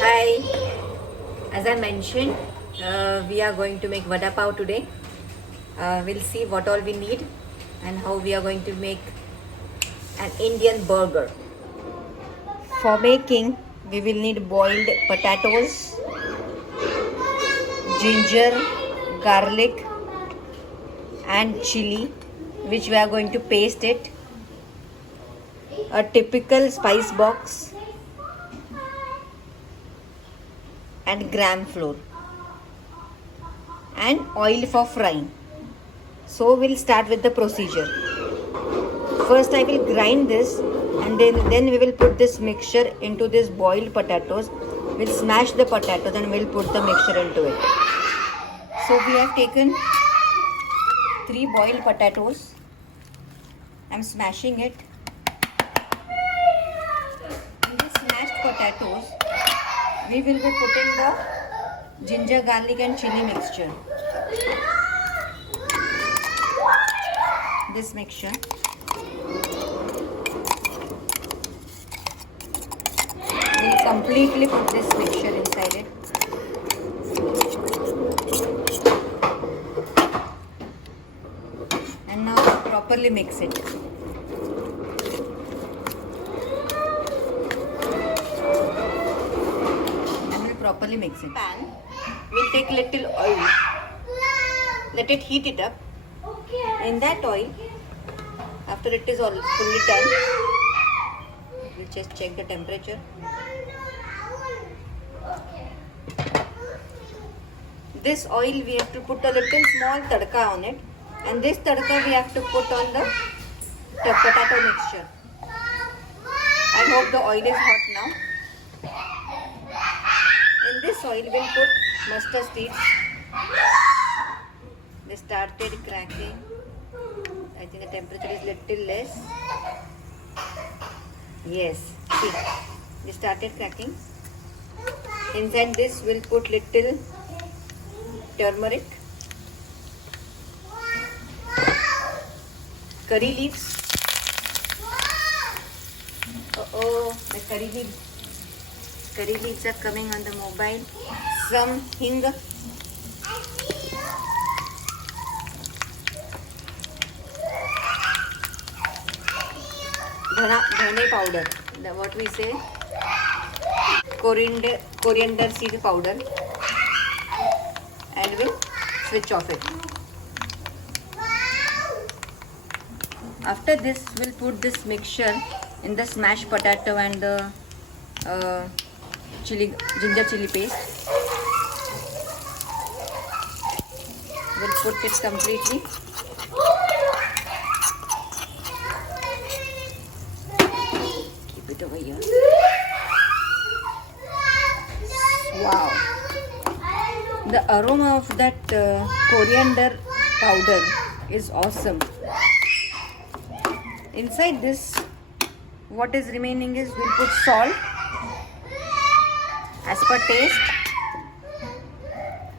Hi, as I mentioned, we are going to make vada pav today. We'll see what all we need and how we are going to make an Indian burger. For making, we will need boiled potatoes, ginger, garlic, and chili, which we are going to paste it. A typical spice box and gram flour and oil for frying. So we'll start with the procedure. First I will grind this and then we will put this mixture into this boiled potatoes. We'll smash the potatoes and we'll put the mixture into it. So we have taken 3 boiled potatoes. I'm smashing it. In the smashed potatoes, we will be putting the ginger, garlic and chili mixture. This mixture. We'll completely put this mixture inside it. And now properly mix it. Properly mix it. Pan. We'll take little oil. Let it heat it up. In that oil, after it is all fully done, we'll just check the temperature. This oil we have to put a little small tadka on it, and this tadka we have to put on the potato mixture. I hope the oil is hot now. In this oil we'll put mustard seeds. They started cracking. I think the temperature is little less. Yes, see, they started cracking. Inside this we'll put little turmeric, curry leaves. The curry leaves are coming on the mobile. Some hing. Dhane powder. What we say? Coriander seed powder. And we'll switch off it. After this, we'll put this mixture in the smashed potato and the ginger chili paste. We'll put it completely. Keep it over here. Wow. The aroma of that coriander powder is awesome. Inside this, what is remaining is we'll put salt as per taste,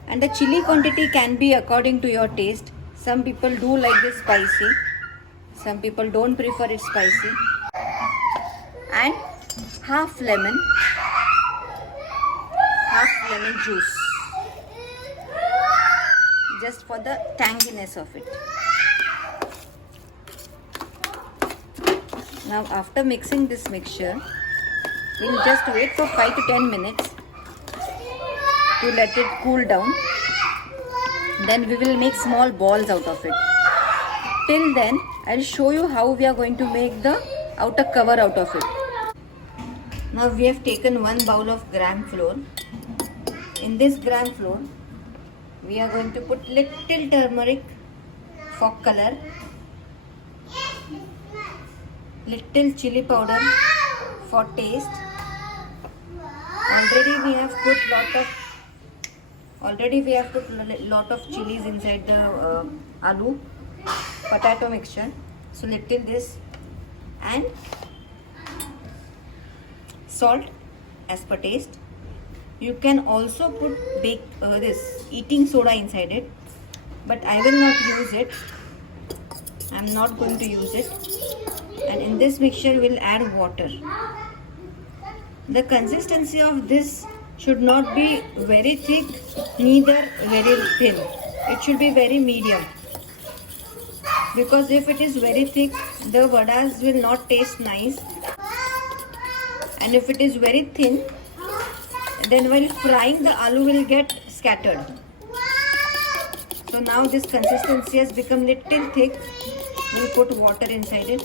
and the chili quantity can be according to your taste. Some people do like this spicy, some people don't prefer it spicy. And half lemon juice, just for the tanginess of it. Now after mixing this mixture, we'll just wait for 5 to 10 minutes to let it cool down. Then we will make small balls out of it. Till then, I'll show you how we are going to make the outer cover out of it. Now we have taken 1 bowl of gram flour. In this gram flour, we are going to put little turmeric for color, little chili powder for taste. Already we have put lot of chilies inside the aloo potato mixture. So little this and salt as per taste. You can also put this eating soda inside it, but I will not use it. I'm not going to use it. And in this mixture we'll add water. The consistency of this should not be very thick, neither very thin. It should be very medium. Because if it is very thick, the vadas will not taste nice. And if it is very thin, then while frying the aloo will get scattered. So now this consistency has become little thick. We'll put water inside it.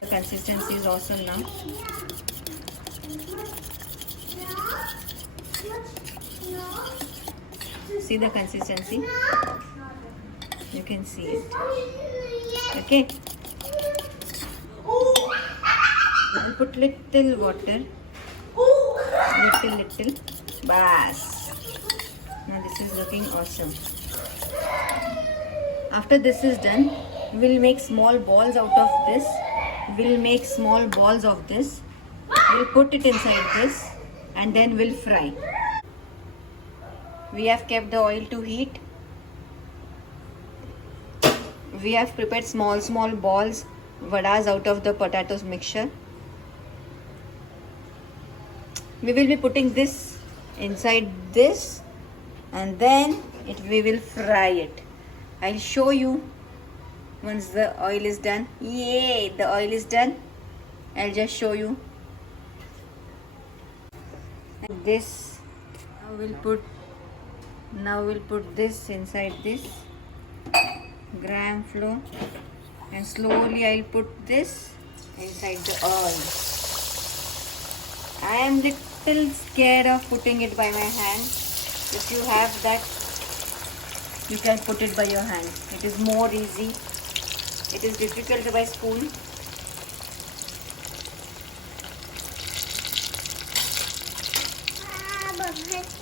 The consistency is awesome now. See the consistency? You can see it. Okay. We'll put little water. Little. Bas. Now this is looking awesome. After this is done, we'll make small balls out of this. We'll put it inside this and then we'll fry. We have kept the oil to heat. We have prepared small balls, vadas out of the potatoes mixture. We will be putting this inside this and then we will fry it. I'll show you once the oil is done. Yay, the oil is done. I'll just show you. And this, now we'll put this inside this gram flour and slowly I'll put this inside the oil. I am little scared of putting it by my hand. If you have that, you can put it by your hand. It is more easy. It is difficult by spoon.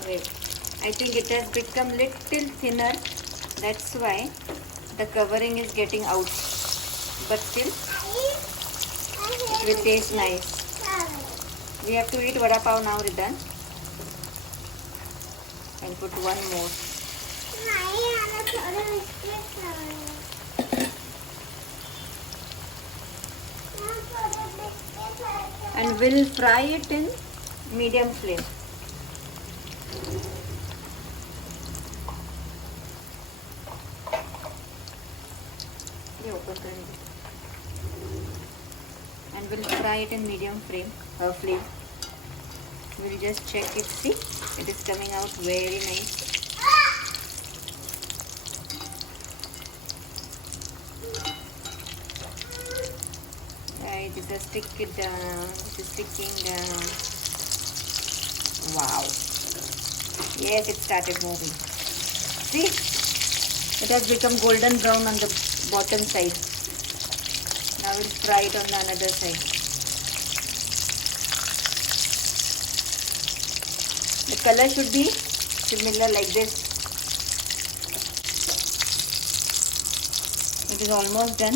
Wait, I think it has become little thinner. That's why the covering is getting out. But still, it will taste nice. We have to eat vada pav now, Ridan. And put one more. And we'll fry it in medium flame. And we'll fry it in medium flame. We'll just check it. See, it is coming out very nice. Right, just stick it down. It is sticking down. Wow. Yes, it started moving. See, it has become golden brown on the bottom side. Now we'll fry it on the another side. The color should be similar like this. It is almost done.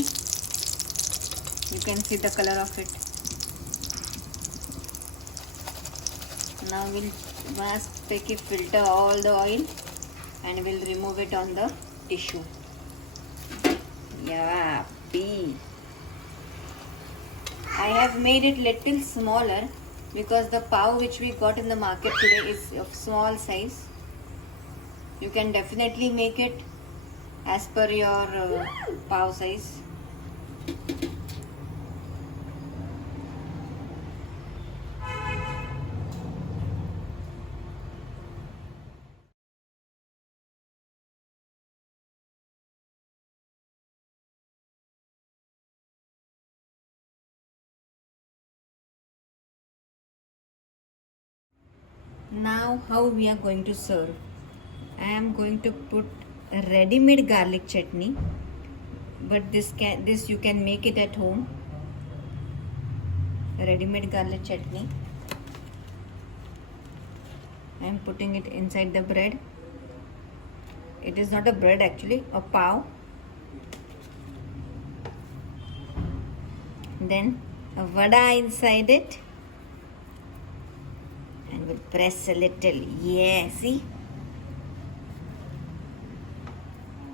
You can see the color of it. Now we'll mask filter all the oil and we'll remove it on the tissue. Yeah, I have made it little smaller because the pav which we got in the market today is of small size. You can definitely make it as per your pav size. Now how we are going to serve? I am going to put a ready-made garlic chutney, but this you can make it at home. Ready-made garlic chutney. I am putting it inside the bread. It is not a bread actually, a pav. Then a vada inside it. And we'll press a little. Yeah, see?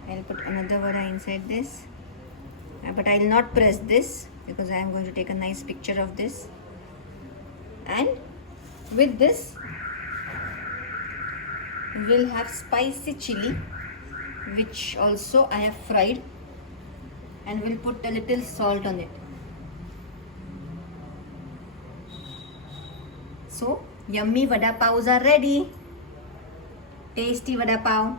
I'll put another vada inside this. But I'll not press this. because I am going to take a nice picture of this. And with this we'll have spicy chili, which also I have fried, and we'll put a little salt on it. So yummy vada paos are ready. Tasty vada pav.